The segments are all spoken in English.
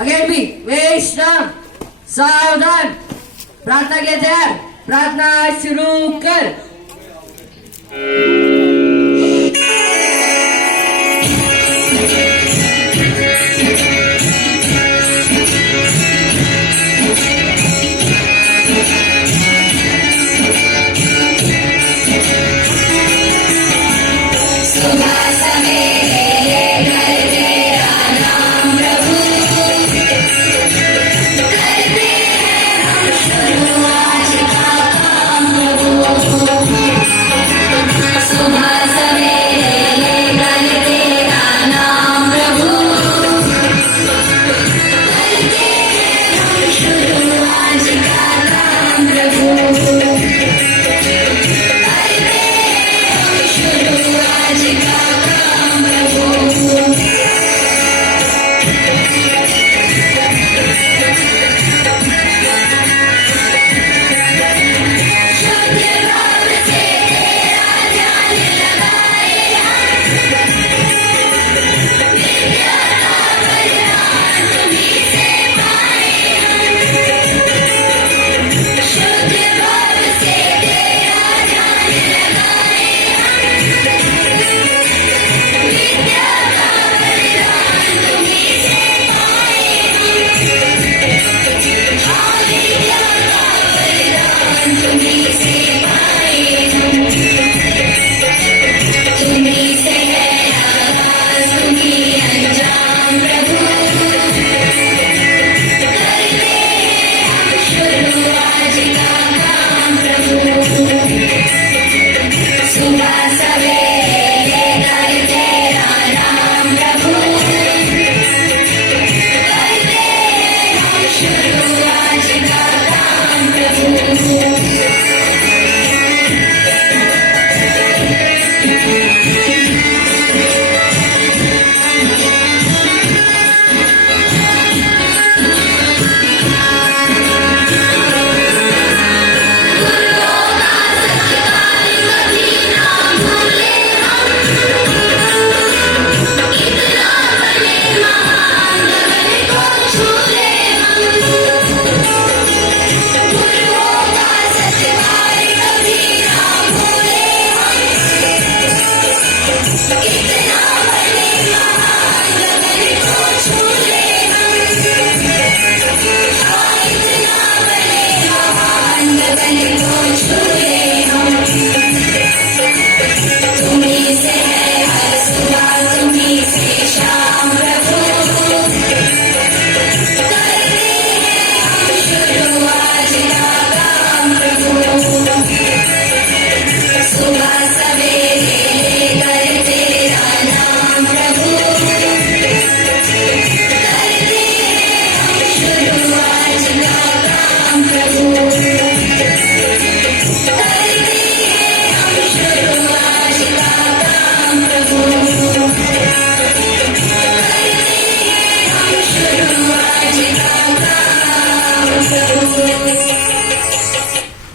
Again भी विश्राम, सावधान, प्रार्थना के तैयार, प्रार्थना शुरू कर।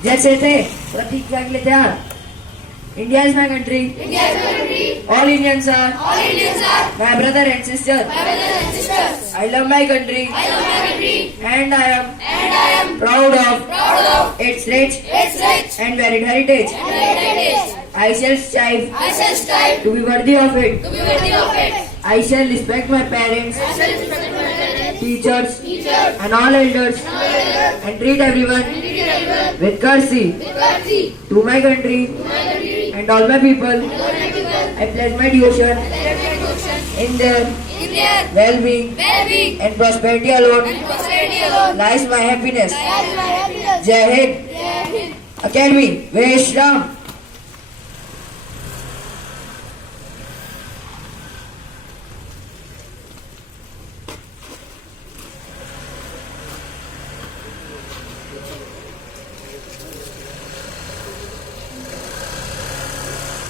जैसे थे प्रतीक के लिए तैयार। India is my country. India is my country. All Indians are. All Indians are. My brother and sister. My brothers and sisters. I love my country. I love my country. And I am. And I am Proud of. proud of Its rich. its rich And varied heritage. and varied heritage. I shall strive. I shall strive To be worthy of it. to be worthy of it. I shall respect my parents. I shall respect my parents, Teachers. teachers, And all elders. and all elders, And treat everyone. and treat everyone With courtesy. with courtesy. To my country. To my country And all my people. and all my people. I pledge my devotion. Let me devotion In their in their well-being. well-being And prosperity alone. and prosperity alone. Lies my happiness. That is my happiness. Jai Hind. Jai Hind. Academy. Vishram.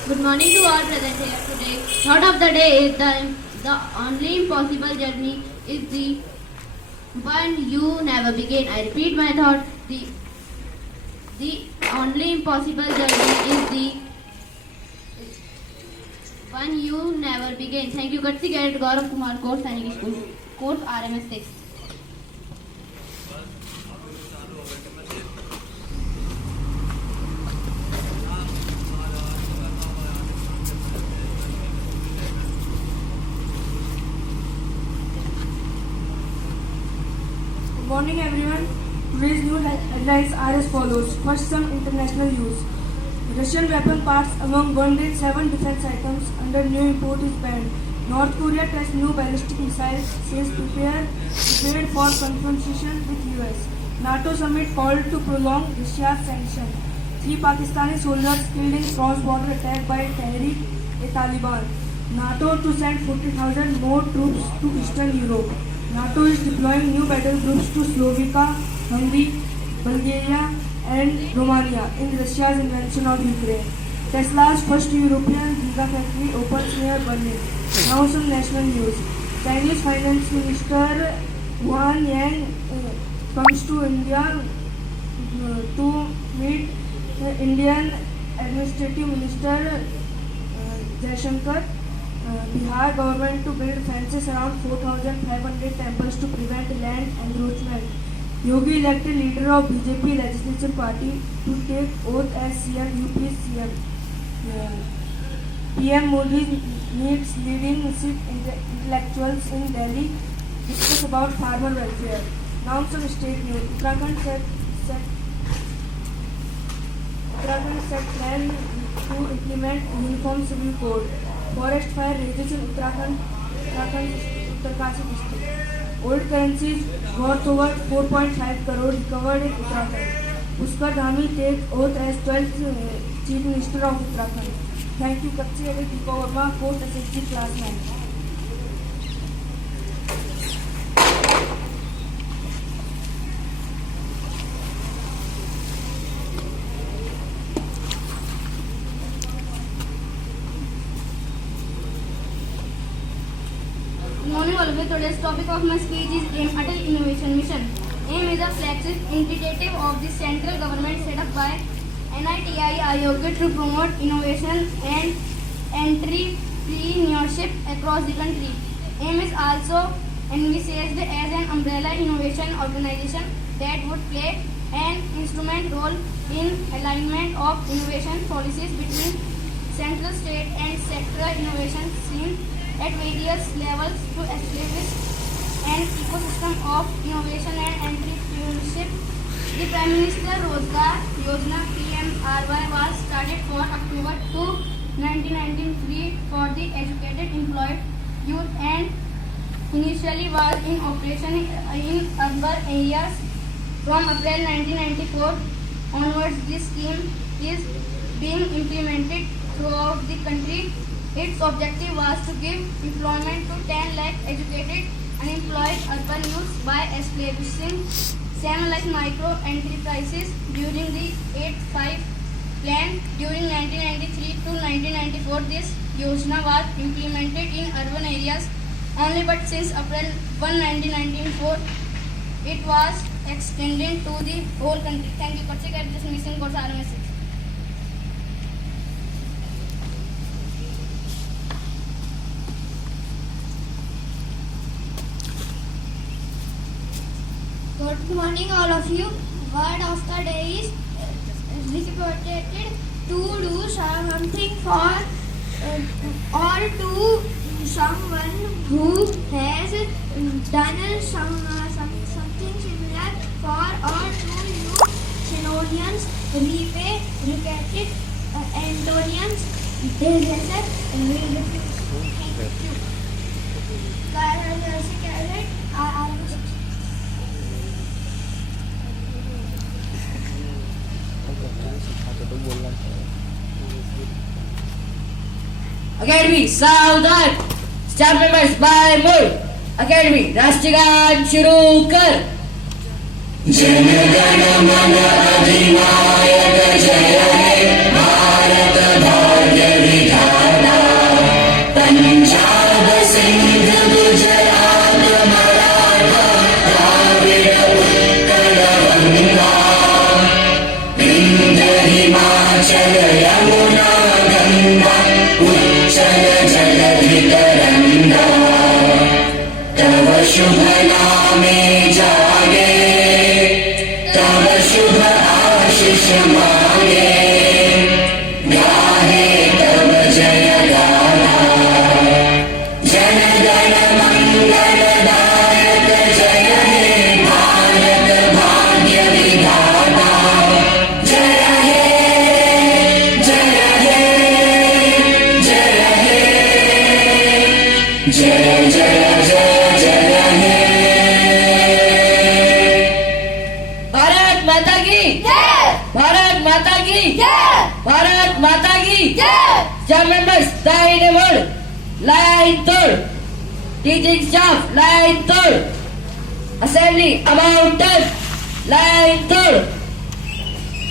Good morning to all present here today. Thought of the day is the only impossible journey is the one you never begin. I repeat my thought. The only impossible journey is One you never begin. Thank you, Katsi Cadet Gaurav Kumar, Course Sainik School, Course RMS 6. Good morning everyone. Today's new headlines are as follows. First, some international news. Russian weapon parts among 107 defense items under new import is banned. North Korea tests new ballistic missiles, says prepared for confrontation with US. NATO summit called to prolong Russia's sanctions. 3 Pakistani soldiers killed in cross-border attack by Tehrik-e-Taliban. NATO to send 40,000 more troops to Eastern Europe. NATO is deploying new battle groups to Slovakia, Hungary, Bulgaria and Romania in Russia's invasion of Ukraine. Tesla's first European Gigafactory opens near Berlin. Now some national news. Chinese Finance Minister Wang Yang comes to India to meet Indian Administrative Minister Jaishankar. Bihar government to build fences around 4,500 temples to prevent land encroachment. Yogi elected leader of BJP legislature party to take oath as CM UP's CM. PM Modi meets leading Sikh intellectuals in Delhi, discuss about farmer welfare. Now some state news. Uttarakhand set plan to implement uniform civil code. Forest fire rages in Uttarakhand's Uttarkasi district. Old currencies worth over 4.5 crore recovered in Uttarakhand. Pushkar Dhami takes oath as 12th Chief Minister of Uttarakhand. Thank you, Katsi Cadet Deepa Verma, 4th SSG Class 9. Good morning all of you. Today's topic of my speech is AIM Atal Innovation Mission. AIM is a flagship initiative of the central government set up by NITI Aayog to promote innovation and entrepreneurship across the country. AIM is also envisaged as an umbrella innovation organization that would play an instrument role in alignment of innovation policies between central, state and sectoral innovation schemes at various levels to establish an ecosystem of innovation and entrepreneurship. The Prime Minister Rozgar Yojana PMRY was started for October 2, 1993 for the educated employed youth and initially was in operation in urban areas. From April 1994 onwards, this scheme is being implemented throughout the country. Its objective was to give employment to 10 lakh educated unemployed urban youths by establishing 7 lakh micro enterprises during the 8-5 plan. During 1993 to 1994, this Yojana was implemented in urban areas only, but since April 1, 1994, it was extended to the whole country. Thank you. Katsi Cadet Mission Course RMS 6. Good morning, all of you. Word of the day is reported to do something for or to someone who has done something similar for or to use synonyms, repay, repeated, antonyms, disaster, thank you. Cadet RMS. Academy, सावधान. Staff members by Moore. Academy, राष्ट्रीय गान शुरू कर. जनगण मन अधिनायक जय हे भारत भाग्य विधाता पंजाब सिंध गुजरात मराठा द्राविड़ उत्कल गंगा विंध्य हिमाचल यमुना गंगा उच्चल शुभ नामे जागे, तव शुभ आशीष मांगे, गाहे तव जय गाना, जन गण मंगलदायक जय हे भारत भाग्य विधाता, जय हे जय हे जय हे, जय जय जय जय हे। भारत माता की भारत माता की भारत माता की Staff members, line word, line third. Teaching staff, line third. Assembly, about 10, line third.